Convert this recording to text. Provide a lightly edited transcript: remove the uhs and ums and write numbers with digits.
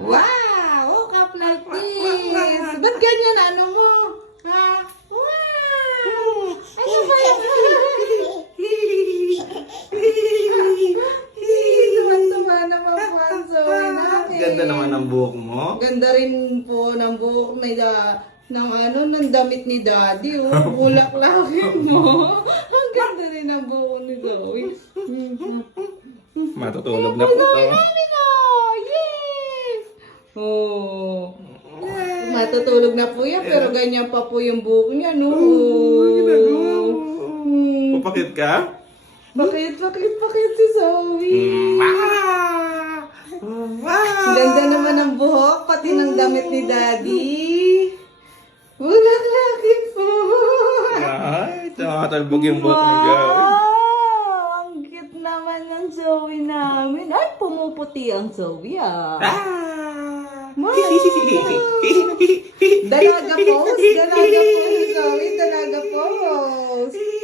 Wow! Woke up like this. Ba't ganyan ano mo? Ha? Wow! Ano ba yan? Tuwan-tuwa naman po ang Zoe namin. Ganda naman ang buhok mo. Ganda rin po ng buhok ng damit ni Daddy. Oh. Bulaklakin mo. Ang ganda rin ng buhok ni Zoe. Matutulog na po to. Yes! Oh. Matutulog na po yan, pero ganyan pa po yung buhok niya, no? Pupakit ka? Bakit si Zoe? Ganda naman ang buhok, pati ng damit ni Daddy. Bulaklakin po. Ay, tumatalbog yung buhok ni Zoe. Ang cute naman ng Zoe namin. Ay, pumuputi ang Zoe, ah. Dalaga pose, Zoe, dalaga pose.